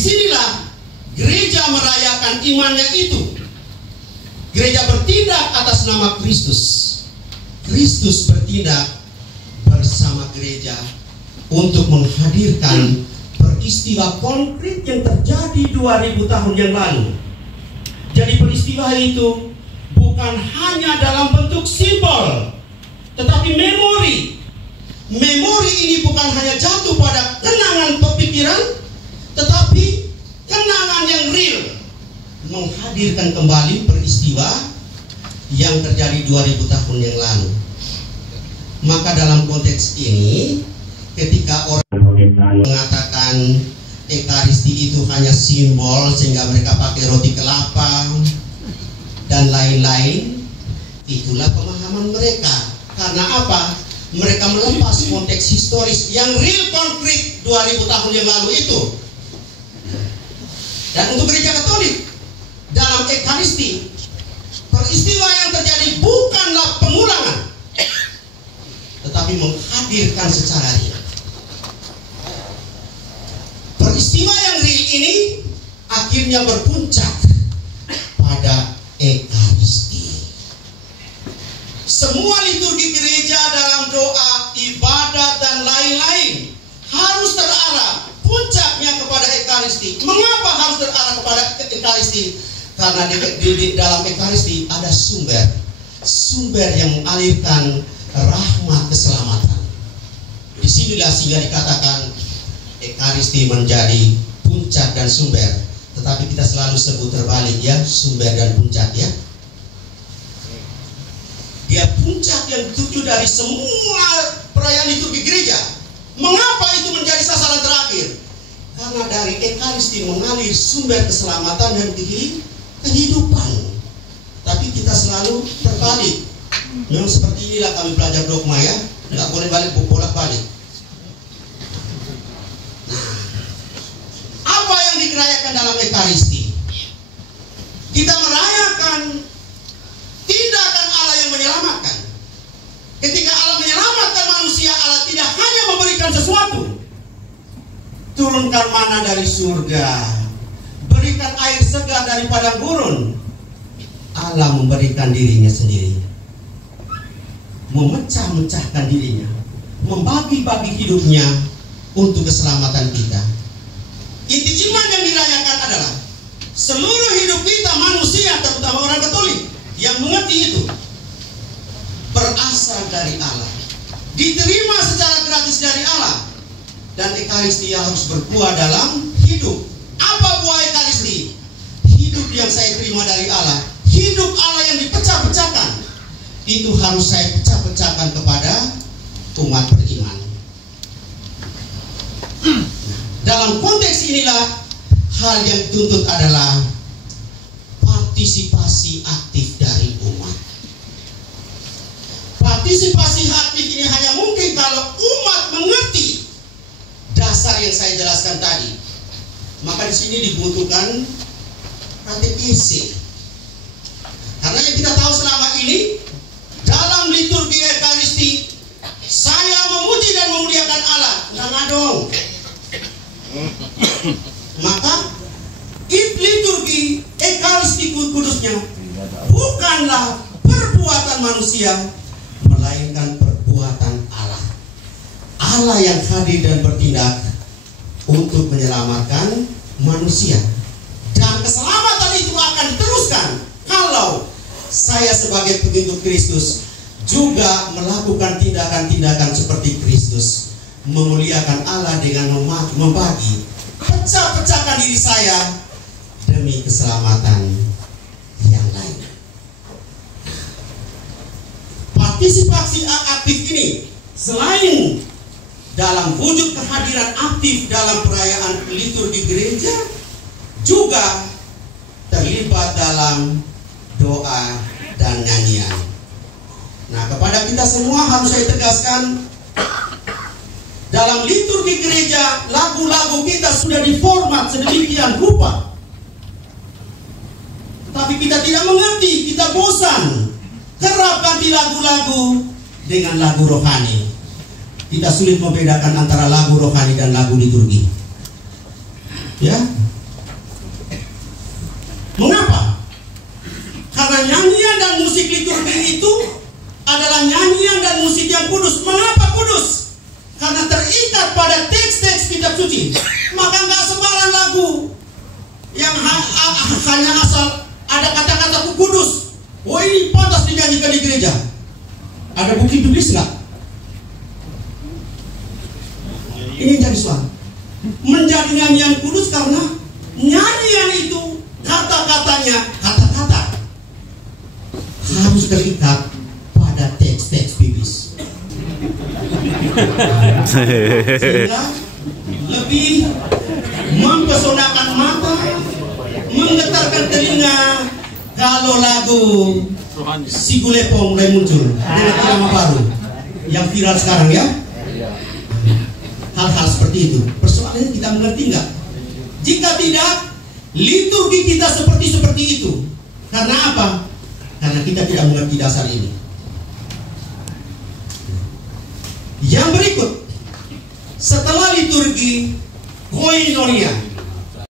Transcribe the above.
disinilah gereja merayakan imannya itu. Gereja bertindak atas nama Kristus. Kristus bertindak bersama gereja untuk menghadirkan peristiwa konkret yang terjadi 2000 tahun yang lalu. Jadi peristiwa itu bukan hanya dalam bentuk simbol, tetapi memori. Memori ini bukan hanya jatuh pada kenangan pemikiran, tetapi kenangan yang real, menghadirkan kembali peristiwa yang terjadi 2000 tahun yang lalu. Maka dalam konteks ini, ketika orang mengatakan Ekaristi itu hanya simbol sehingga mereka pakai roti kelapa dan lain-lain, itulah pemahaman mereka. Karena apa? Mereka melepas konteks historis yang real konkret 2000 tahun yang lalu itu. Dan untuk gereja Katolik, dalam Ekaristi, peristiwa yang terjadi bukanlah pengulangan, tetapi menghadirkan secara real. Peristiwa yang real ini akhirnya berpuncak pada Ekaristi. Semua liturgi gereja dalam doa, ibadat, dan lain-lain harus terarah puncaknya kepada Ekaristi. Mengapa harus terarah kepada Ekaristi? Karena di dalam Ekaristi ada sumber yang mengalirkan rahmat keselamatan. Disinilah sehingga dikatakan Ekaristi menjadi puncak dan sumber. Tetapi kita selalu sebut terbalik ya, sumber dan puncak ya. Dia puncak yang dituju dari semua perayaan liturgi gereja. Mengapa itu menjadi sasaran terakhir? Karena dari Ekaristi mengalir sumber keselamatan dan kehidupan. Tapi kita selalu terbalik. Memang seperti inilah kami belajar dogma ya. Nggak boleh bolak-balik. Nah, apa yang dirayakan dalam Ekaristi? Kita merayakan tindakan Allah yang menyelamatkan. Ketika Allah menyelamatkan manusia, Allah tidak hanya memberikan sesuatu. Turunkan mana dari surga, berikan air segar dari padang gurun. Allah memberikan dirinya sendiri, memecah-mecahkan dirinya, membagi-bagi hidupnya untuk keselamatan kita. Inti iman yang dirayakan adalah seluruh hidup kita manusia, terutama orang Katolik, yang mengerti itu berasal dari Allah, diterima secara gratis dari Allah, dan Ekaristi harus berbuah dalam hidup. Apa buah Ekaristi? Hidup yang saya terima dari Allah, hidup Allah yang dipecah-pecahkan, itu harus saya pecah-pecahkan kepada umat beriman. Dalam konteks inilah hal yang dituntut adalah partisipasi aktif dari umat. Partisipasi aktif ini hanya mungkin kalau umat mengerti dasar yang saya jelaskan tadi. Maka di sini dibutuhkan katekese. Karena yang kita tahu selama ini dalam liturgi Ekaristi, saya memuji dan memuliakan Allah. Jangan dong. Maka liturgi Ekaristi kudusnya bukanlah perbuatan manusia, melainkan perbuatan Allah. Allah yang hadir dan bertindak untuk menyelamatkan manusia. Dan keselamatan itu akan diteruskan kalau saya sebagai pengikut Kristus juga melakukan tindakan-tindakan seperti Kristus, memuliakan Allah dengan membagi, pecah-pecahkan diri saya demi keselamatan yang lain. Partisipasi aktif ini selain dalam wujud kehadiran aktif dalam perayaan liturgi gereja, juga terlibat dalam doa dan nyanyian. Nah, kepada kita semua harus saya tegaskan, dalam liturgi gereja lagu-lagu kita sudah diformat sedemikian rupa, tapi kita tidak mengerti, kita bosan, kerap ganti lagu-lagu dengan lagu rohani. Kita sulit membedakan antara lagu rohani dan lagu liturgi. Ya. Mengapa? Karena nyanyian dan musik liturgi itu adalah nyanyian dan musik yang kudus. Mengapa kudus? Karena terikat pada teks-teks kitab suci. Maka nggak sembarang lagu yang hanya asal ada kata-kata kudus. Oh, ini pantas dinyanyikan di gereja. Ada bukti biblis nggak? Ini jadi soal. Menjadi nyanyian kudus karena nyanyian itu kata-katanya kata-kata harus terikat pada teks-teks biblis. Sehingga lebih mempesonakan mata, menggetarkan telinga kalau lagu Si Gulepong mulai muncul dengan irama baru yang viral sekarang ya. Hal-hal seperti itu. Persoalannya kita mengerti nggak? Jika tidak, liturgi kita seperti itu. Karena apa? Karena kita tidak mengerti dasar ini. Yang berikut, setelah liturgi koinonia,